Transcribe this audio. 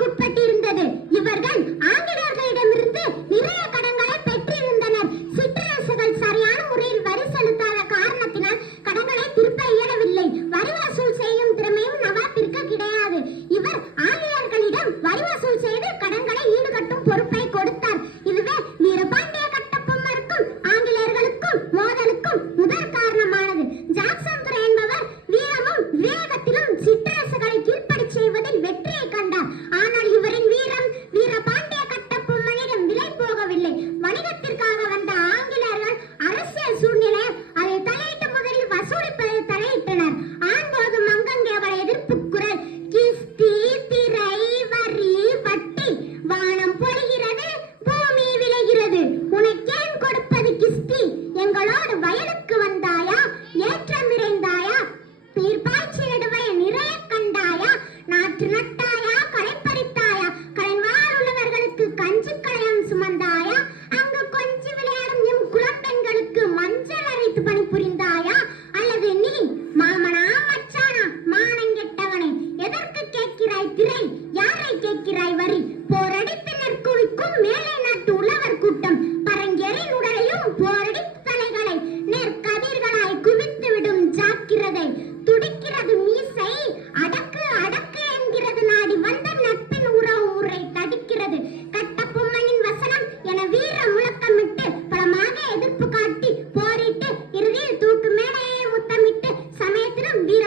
குட்பட்டிருந்தது. இவர்கள் ஆங்கிலேயர்களிடமிருந்து நிறைய கடன்களை பெற்றிருந்தனர். சிற்றரசுகள் சரியான முறையில் வரி செலுத்தாத காரணத்தினால் கடன்களை திருப்ப இயலவில்லை. வரி வசூல் செய்யும் திறமையும் நவாபிற்கு கிடையாது. இவர் ஆங்கிலேயர்களிடம் வரி வசூல் செய்து கடன்களை ஈடுகட்டும் பொறுப்பை கொடுத்தார். இதுவே வீரபாண்டிய கட்டபொம்மனுக்கும் ஆங்கிலேயர்களுக்கும் மோதலுக்கும் முதல் காரணமானது. ஜாக்சன் துரை என்பவர் வீரமும் விவேகத்திலும் சிற்றரசுகளை கீழ்ப்படி செய்வதில் வெற்றியை கண்டார். ஆனால் இவரின் வீரம் வீரபாண்டிய கட்டபொம்மனிடம் விலை போகவில்லை. வணிகத்திற்காக வந்த ஆங்கிலேயர்கள் அரசியல் சூழ்நிலை அதை தலையிட்டு முதலில் வசூலிப்பதை தலையிட்டனர். ஆண்போதும் அங்கங்கேவர எதிர்ப்பு குரல், கிஸ்தி, திரை, வரி, வட்டி, வானம் பொழிகிறது, பூமி விளைகிறது, உனக்கேன் கொடுப்பது கிஸ்தி? எங்களோடு வயலுக்கு வந்தாயா? ஏற்றம் இறைந்தாயா? நீர் பாய்ச்சி நடுவய நிறைய கண்டாயா? நாற்று நட்டாயா? களை பறித்தாயா? கலைவார் உள்ளவர்களுக்கு கஞ்சி களையம் சுமந்தாயா? அங்கு கொஞ்சி விளையாடும் எம் குளம்பெண்களுக்கு மஞ்சள் அரைத்து பணிபுரிந்தாயா? அல்லது நீ மாமனா மச்சானா? மானங்கெட்டவனே, எதற்கு கேட்கிறாய் திரை? யாரை கேட்கிறாய் வரி? போரடித்து நெற்குவிக்கும் மேலை நாட்டு உழவர் கூட்டம் பரங்கெறின் உடலையும் போரடித்து தலைகளை நெற்கதிர்களாய் குவித்து விடும் ஜாக்கிரதை. துடிக்கிறது மீசை, அடக்கு அடக்கு என்கிறது நாடி வந்த நட்பின் உறவு முறை தடுக்கிறது. கட்டபொம்மனின் வசனம் என வீர முழக்கமிட்டு பலமாக எதிர்ப்பு காட்டி போரிட்டு இறுதியில் தூக்கு மேடையை முத்தமிட்டு சமயத்திலும் வீர